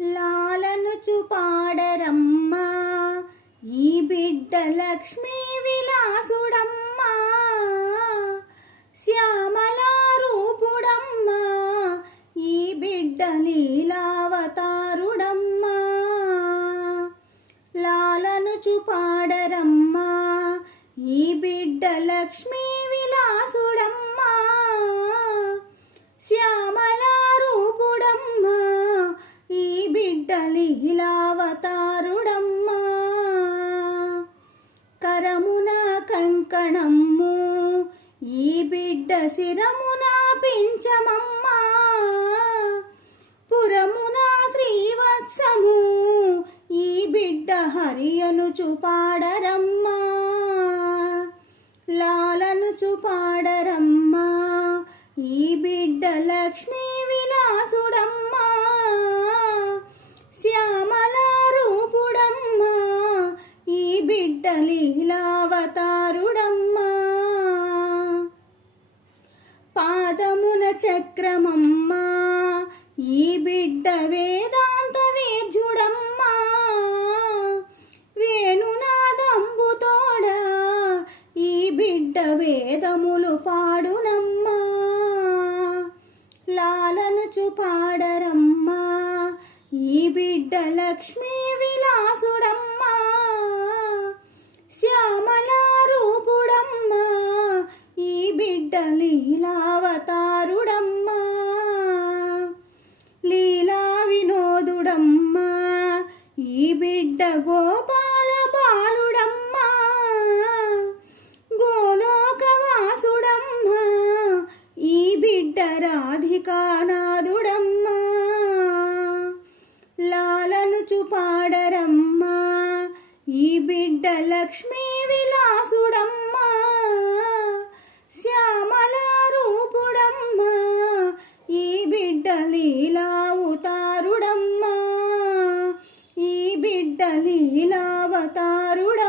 లాలనుచు పాడరమ్మా ఈ బిడ్డ లక్ష్మీ విలాసుడమ్మా. శ్యామలా రూపుడమ్మా ఈ బిడ్డ లీలావతారుడమ్మా. లాలను పాడరమ్మా ఈ బిడ్డ లక్ష్మీ విలాసుడమ్మా శ్యామలా రూపుడమ్మా ఈ కలిహిలావతారుడమ్మా కరమున కంకణమ్ము ఈ బిడ్డ శిరమున పించమమ్మా పురమున శ్రీవత్సము ఈ బిడ్డ హరియను చూపాడరమ్మా లాలను చూపాడరమ్మా ఈ బిడ్డ లక్ష్మీవి విలాసుడమ్మా శ్యామల రూపుడమ్మా ఈ బిడ్డ అవతారుడమ్మా. పాదమున చక్రమమ్మా. ఈ బిడ్డ వేదాంత వేద్యుడమ్మా వేణునాదంబుతోడా ఈ బిడ్డ వేదములు పాడునమ్మా. లాలనుచు పాడరమ్మా. ఈ బిడ్డ లక్ష్మీ విలాసుడమ్మా. బిడ్డ లీలావతారుడమ్మా లీలా వినోదుడమ్మా. ఈ బిడ్డ గోపాల బాలుడమ్మా. గోలోకవాసుడమ్మా. ఈ బిడ్డ రాధికానాథుడమ్మా. లాలను చుపాడరమ్మా ఈ బిడ్డ లక్ష్మీ విలాసుడమ్మా. లీలావతారుడమ్మా. ఈ బిడ్డ లీలావతారుడ